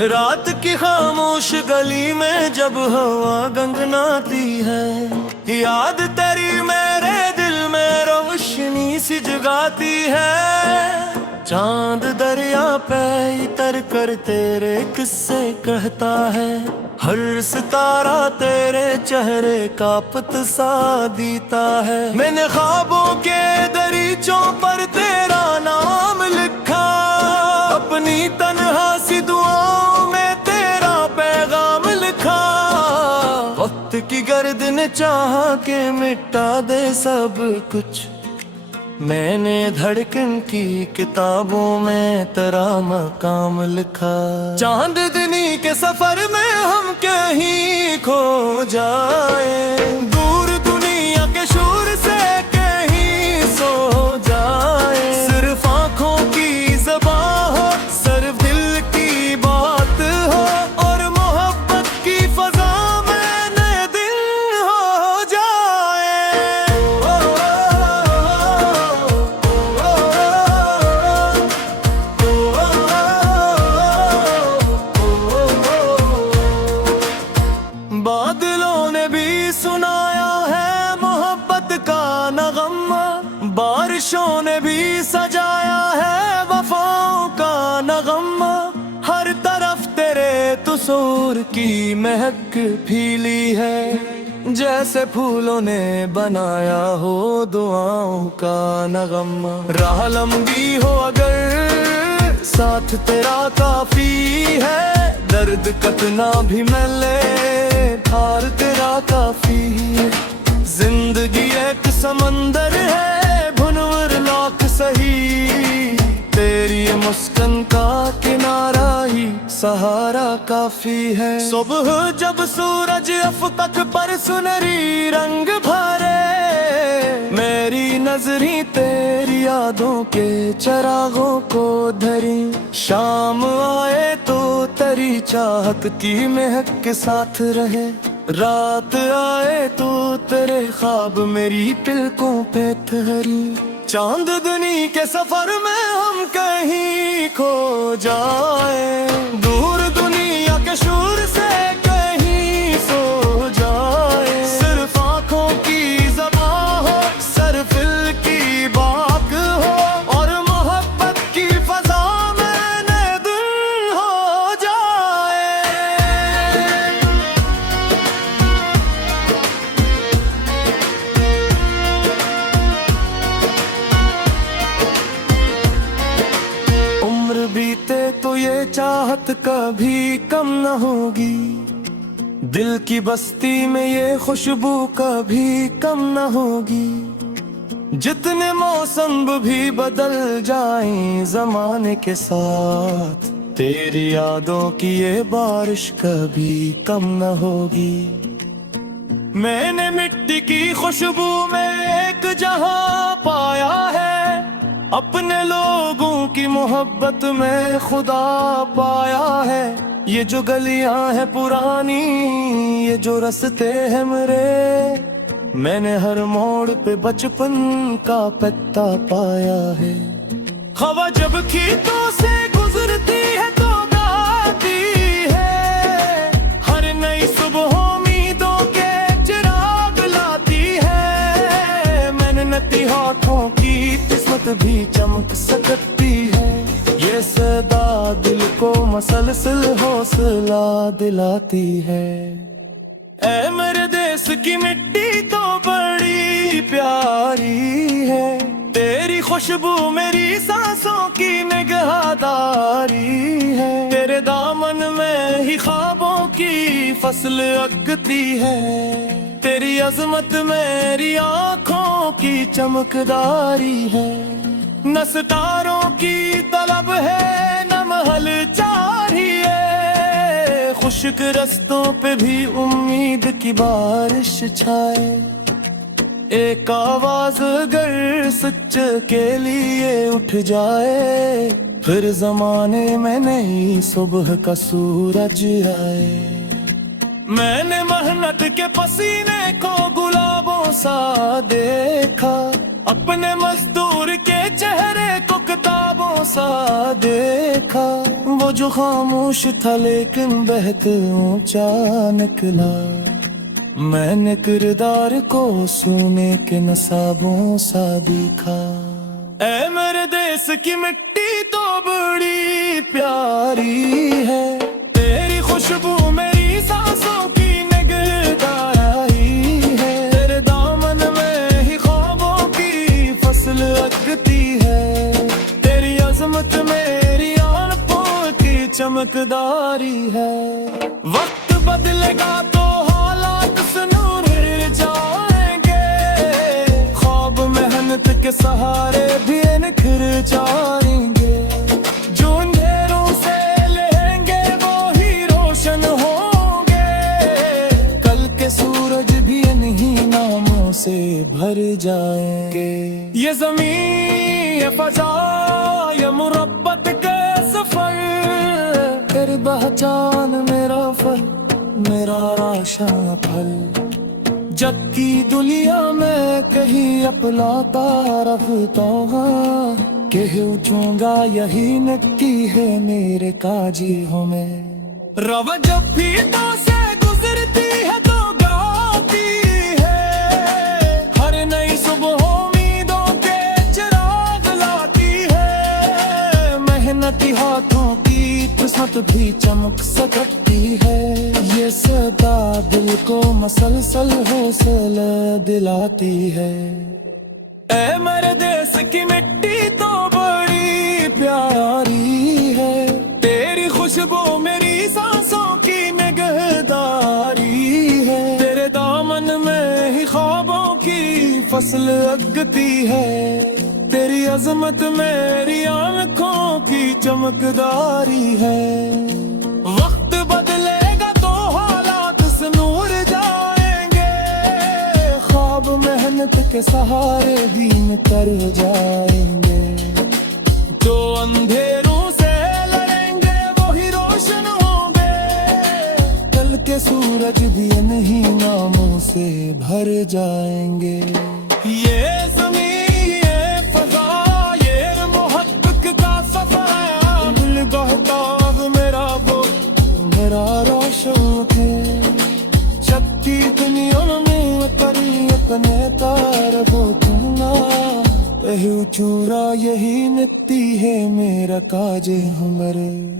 रात की खामोश गली में जब हवा गंगनाती है, याद तेरी मेरे दिल में रोशनी सी जगाती है। चांद दरिया पे उतर कर तेरे किस्से कहता है, हर सितारा तेरे चेहरे का पतसा दीता है। मैंने ख्वाबों के दरीचों पर तेरा नाम लिखा, अपनी तन्हा सी दुआओं में तेरा पैगाम लिखा। वक्त की गर्द ने चाहा के मिटा दे सब कुछ, मैंने धड़कन की किताबों में तेरा मकाम लिखा। चांदनी के सफर में हम कहीं खो जाए, दूर दुनिया के शोर से कहीं सो जाए। सिर्फ आंखों की ज़बान हो, सिर्फ दिल की बात हो, और मोहब्बत की फजा में नए दिन हो जाए। बादलों ने भी सुनाया है मोहब्बत का नगमा, बारिशों ने भी सजाया है वफाओं का नगमा। हर तरफ तेरे तुसूर की महक फैली है, जैसे फूलों ने बनाया हो दुआओं का नगमा। राह लंबी हो अगर साथ तेरा काफी है, दर्द कतना भी मिले थार तेरा काफी है। जिंदगी एक समंदर है, भुनवर लाख सही, तेरी मुस्कान का किनारा ही सहारा काफी है। सुबह जब सूरज अफक पर सुनहरी रंग भरे, मेरी नजरी तेरी यादों के चरागों को धरी। शाम आए तो तेरी चाहत की महक के साथ रहे, रात आए तो तेरे ख्वाब मेरी पलकों पे ठहरी। चांदनी के सफर में हम कहीं खो जाए, दूर दुनिया के शोर से कहीं सो जाए। सिर्फ आंखों की ज़बान हो, सिर्फ दिल की बात हो, और मोहब्बत की फजा में नए दिन हो जाए। उम्र बीते तो ये चाहत कभी कम न होगी, दिल की बस्ती में ये खुशबू कभी कम न होगी। जितने मौसम भी बदल जाएं जमाने के साथ, तेरी यादों की ये बारिश कभी कम न होगी। मैंने मिट्टी की खुशबू में एक जहां पाया है, अपने लोगों की मोहब्बत में खुदा पाया है। ये जो गलियां हैं पुरानी, ये जो रास्ते हैं मेरे, मैंने हर मोड़ पे बचपन का पत्ता पाया है। हवा जब खेतों से गुजरती है तो गाती है, हर नई सुबह उम्मीदों के चिराग लाती है। मेहनती हाथों की किस्मत भी चमक सकती है, ये सदा दिल को मसलसल हौसला दिलाती है। ऐ मेरे देश की मिट्टी तो बड़ी प्यारी है, तेरी खुशबू मेरी सांसों की निगाहदारी है। तेरे दामन में ही ख्वाबों की फसल उगती है, तेरी अजमत मेरी आँखों की चमकदारी है। न सितारों की तलब है, न महल चाहिए, खुश्क रस्तों पे भी उम्मीद की बारिश छाए। एक आवाज अगर सच के लिए उठ जाए, फिर जमाने में नई सुबह का सूरज आए। मैंने मेहनत के पसीने को गुलाबों सा देखा, अपने मजदूर के चेहरे को किताबों सा देखा, वो जो खामोश था लेकिन बहत ऊंचा निकला। मैंने किरदार को सोने के नसाबों सा दिखा। ऐ मेरे देश की मिट्टी तो बड़ी प्यारी है, तेरी खुशबू मेरी सांसों की निगहदारी है। तेरे दामन में ही ख्वाबों की फसल लगती है, तेरी अजमत मेरी आंखों की चमकदारी है। वक्त बदलेगा तो हालात सुनूर जाएंगे, ख्वाब मेहनत के सहारे भी निखर जाएंगे। जो अंधेरों से लेंगे वो ही रोशन होंगे, कल के सूरज भी इन्हीं नामों से भर जाएंगे। ये ज़मीन ये फजा ये मुरब्बत का सफर, तेरी पहचान मेरा फल मेरा राशन फल। जग की दुनिया में कहीं अपनाता रफ्ता हूँ, कहूँगा यही नक्की है मेरे काजी हूँ मैं। रवा जब भी तो से गुजरती है तो गाती है, हर नई सुबह उम्मीदों के चिराग लाती है। मेहनती हाथों की किस्मत भी चमक सकती है, ये सदा दिल को मसलसल हौसला दिलाती है। ऐ मेरे देश की मिट्टी तो बड़ी प्यारी है, तेरी खुशबू मेरी सांसों की निगहदारी है। तेरे दामन में ही ख्वाबों की फसल लगती है, तेरी अजमत मेरी आंखों की चमकदारी है। वक्त बदलेगा तो हालात से नूर जाएंगे, ख्वाब मेहनत के सहारे भी नितर जाएंगे। जो अंधेरों से लड़ेंगे वो ही रोशन होंगे, कल के सूरज भी इन्हीं नामों से भर जाएंगे। ये शक्ति दुनिया में करी अपने तार वो दूंगा, चूरा यही नित्ती है मेरा काजे हमरे।